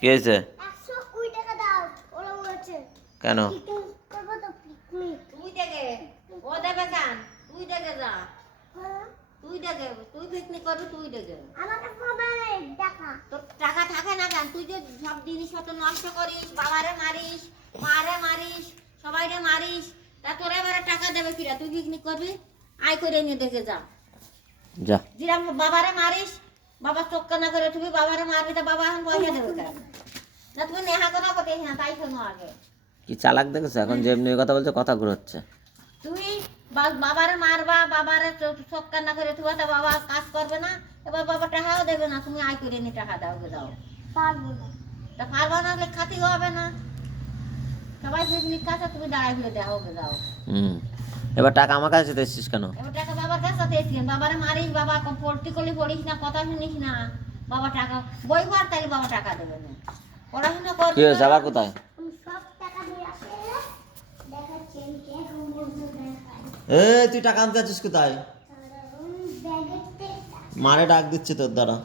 কি হয়েছে? 120 টাকা দাও, ওরা বলছে কেন? পিকনিক করবো তো পিকনিক। তুই দেখে ও দেবে কেন? তুই দেখে যা, হ্যাঁ, তুই দেখে, তুই পিকনিক করবি, তুই দেখে। আমার কাছে মোবাইল নেই, টাকা। তোর টাকা থাকে না কেন? তুই যে সব জিনিসপত্র নষ্ট করিস, বাবারে মারিস, মারে মারিস, সবাইরে মারিস, তা তোর এবারে টাকা দেবে কিরা? তুই পিকনিক করবি, আয় করে নিয়ে দেখে যা। যা। যেরকম বাবারে মারিস, বাবা চোখ কানা করে তুমি বাবারে মারবি, তা বাবা এখন পয়সা দেবে কেন? না তুমি নেহা কথা কোথায়, হ্যাঁ তাই শোনো আগে। কি চালাক দেখেছো? এখন যেমনি কথা বলছে কথা ঘুরোচ্ছে। তুই বাবারে মারবা, বাবারে চোখ কান্না করে থুবা, তা বাবা কাজ করবে না, এবার বাবা টাকাও দেবে না, তুমি আয় করে নিয়ে টাকা দাও দাও। পারবো না। তা পারবা না, খাতি হবে না। সবাই পিকনিক খাচ্ছে, তুমি দাঁড়াই ফেলে দেওয়া হবে দাও। এবার টাকা আমার কাছে দিচ্ছিস কেন? এবার টাকা বাবার কাছে দিয়েছিলেন, বাবারে মারিস, বাবা পড়তে করলে পড়িস না, কথা শুনিস না, বাবা টাকা বই পড়, তাহলে বাবা টাকা দেবে না। পড়াশোনা কি করবি হয়েছে আবার কোথায়? আমি সব টাকা দিয়ে আসে দেখাচ্ছি, আমি কে ঘুমোবো দেখাই। তুই টাকা আনতে যাচ্ছিস কোথায়? ব্যাগের থেকে মারে ডাক দিচ্ছে তোর দ্বারা।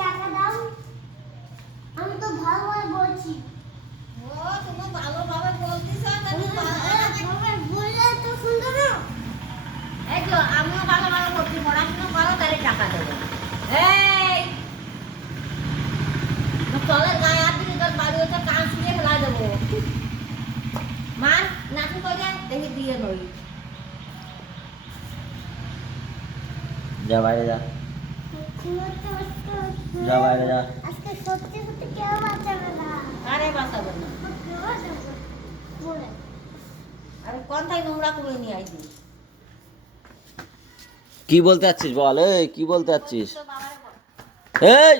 টাকা দাও, আমি তো ভালোভাবে বলছি। ও তুমি ভালোভাবে বলতিস, বললে তো শুনতো না। এই তো আমিও ভালোভাবে করছি, পড়াশোনা করো, তাহলে টাকা দেবো। এই চলের গায়ে হাত দিলে তোর বাড়ি হচ্ছে কান ছিঁড়ে ফেলা দেবো। মার নাকি করে দেখি দিয়ে নই। যা বাইরে যা, যা বাইরে যা। আজকে সত্যি সত্যি কেউ বাঁচাবে না। আরে বাঁচাবে না, কেউ বাঁচাবে না। বলে আরে কোনটাই নোংরা করে নিয়ে আইছিস? কি বলতে চাচ্ছিস বল? কি বলতে চাচ্ছিস? তো বাবারে বল। এই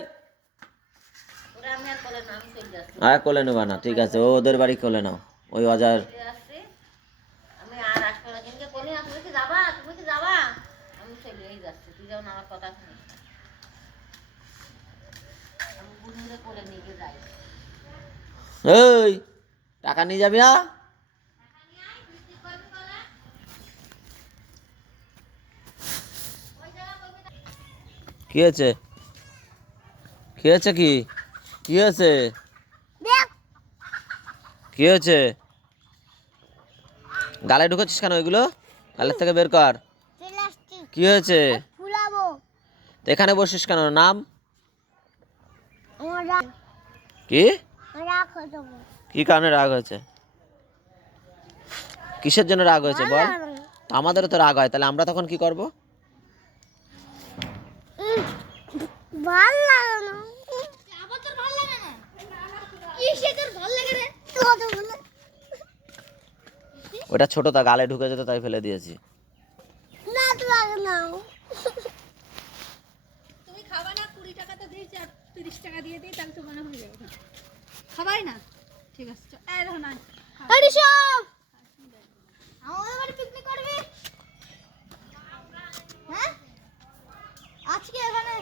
ওরা আমি আর বলে না, আমি চলে যাচ্ছি। আর কোলে নেবা না, ঠিক আছে? ওদের বাড়ি কোলে নাও, ওই অজার। চলে যাচ্ছি, আমি আর আসবো না। কিন্তু বলি না, তুমি কি যাবা, তুমি কি যাবা? আমি চলেই যাচ্ছি, তুই যেমন আমার কথা শুনিস না। আমি বুঝিয়ে করে নিয়ে যাই। এই টাকা নিয়ে যাবি না? কি হয়েছে? কি হয়েছে? কি কি হয়েছে? দেখ কি হয়েছে? গালে ঢুকেছিস কেন ওইগুলো? গালের থেকে বের কর। চলে আসছি, কি হয়েছে? ফুলাবো। তো এখানে বসিস কেন? নাম আমার কি? রাগ হয়ে যাবো। কি কারণে রাগ হয়েছে? কিসের জন্য রাগ হয়েছে বল? আমাদেরও তো রাগ হয়, তাহলে আমরা তখন কি করব? ভাল লাগে না। আবার তোর ভাল লাগে না? কিসে তোর ভাল লাগে রে? কথা বলে। ওটা ছোট, তা গালে ঢুকে যেত তাই ফেলে দিয়েছি। না তো লাগে না। তুমি খাবা না? 20 টাকা তো দিয়েছি, আর 30 টাকা দিয়ে দিই, তাহলে তো মনে হয়ে যাবে। খাবাই না? ঠিক আছে, এই দেখো না। আরে সব আমাদের বাড়ি পিকনিক করবি? হ্যাঁ, আজকে এখানে